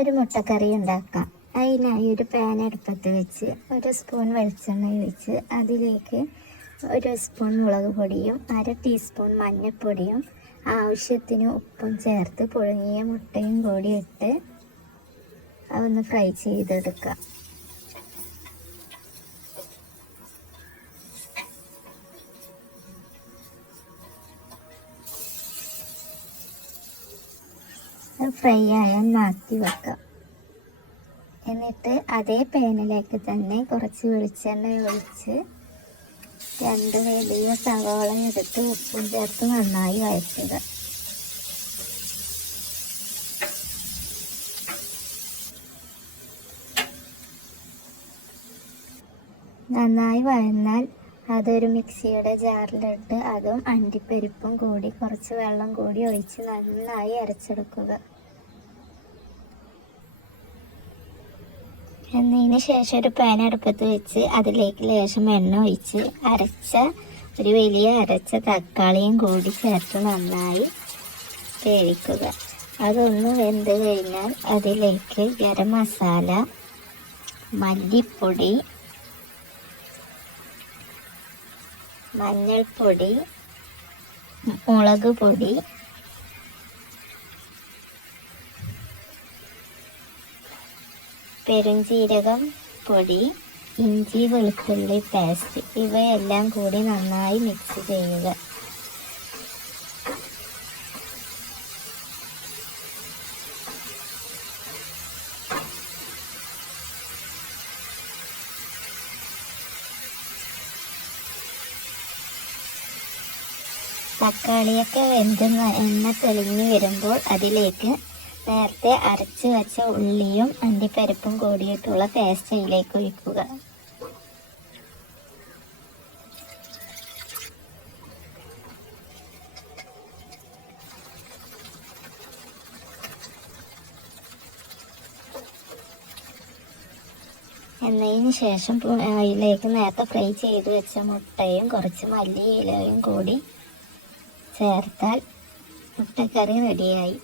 ഒരു മുട്ടക്കറി ഉണ്ടാക്കാം. അതിനായി ഒരു പാൻ അടുപ്പത്ത് വെച്ച് 1 സ്പൂൺ വെളിച്ചെണ്ണ ഒഴിച്ച് അതിലേക്ക് 1 സ്പൂൺ മുളക് പൊടിയും 1/2 ടീസ്പൂൺ മഞ്ഞൾപ്പൊടിയും ആവശ്യത്തിന് ഉപ്പും ചേർത്ത് പുഴുങ്ങിയ മുട്ടയും കൂടി ഇട്ട് അതൊന്ന് ഫ്രൈ ചെയ്തെടുക്കാം. ഫ്രൈ ആയാൽ മാറ്റി വെക്കാം. എന്നിട്ട് അതേ പാനിലേക്ക് തന്നെ കുറച്ച് വെളിച്ചെണ്ണ ഒഴിച്ച് 2 വലിയ സവാള എടുത്ത് ഉപ്പും ചേർത്ത് നന്നായി വഴറ്റുക. നന്നായി വഴന്നാൽ അതൊരു മിക്സിയുടെ ജാറിലിട്ട് അതും അണ്ടിപ്പരിപ്പും കൂടി കുറച്ച് വെള്ളം കൂടി ഒഴിച്ച് നന്നായി അരച്ചെടുക്കുക. എന്നതിന് ശേഷം ഒരു പാൻ അടുപ്പത്ത് വെച്ച് അതിലേക്ക് ലേശം എണ്ണ ഒഴിച്ച് ഒരു വലിയ അരച്ച തക്കാളിയും കൂടി ചേർത്ത് നന്നായി വേവിക്കുക. അതൊന്ന് വെന്ത് കഴിഞ്ഞാൽ അതിലേക്ക് ഗരം മസാല, മല്ലിപ്പൊടി, മഞ്ഞൾപ്പൊടി, മുളക് പൊടി, പെരുംജീരകം പൊടി, ഇഞ്ചി വെളുത്തുള്ളി പേസ്റ്റ് ഇവയെല്ലാം കൂടി നന്നായി മിക്സ് ചെയ്യുക. തക്കാളിയൊക്കെ വെന്ത് എണ്ണ തെളിഞ്ഞു വരുമ്പോൾ അതിലേക്ക് നേരത്തെ അരച്ച് വെച്ച ഉള്ളിയും അണ്ടിപ്പരിപ്പും കൂടിയിട്ടുള്ള പേസ്റ്റ് അതിലേക്ക് ഒഴിക്കുക. എന്നതിന് ശേഷം അതിലേക്ക് നേരത്തെ ഫ്രൈ ചെയ്ത് വെച്ച മുട്ടയും കുറച്ച് മല്ലിയിലയും കൂടി ചേർത്താൽ മുട്ടക്കറി റെഡിയായി.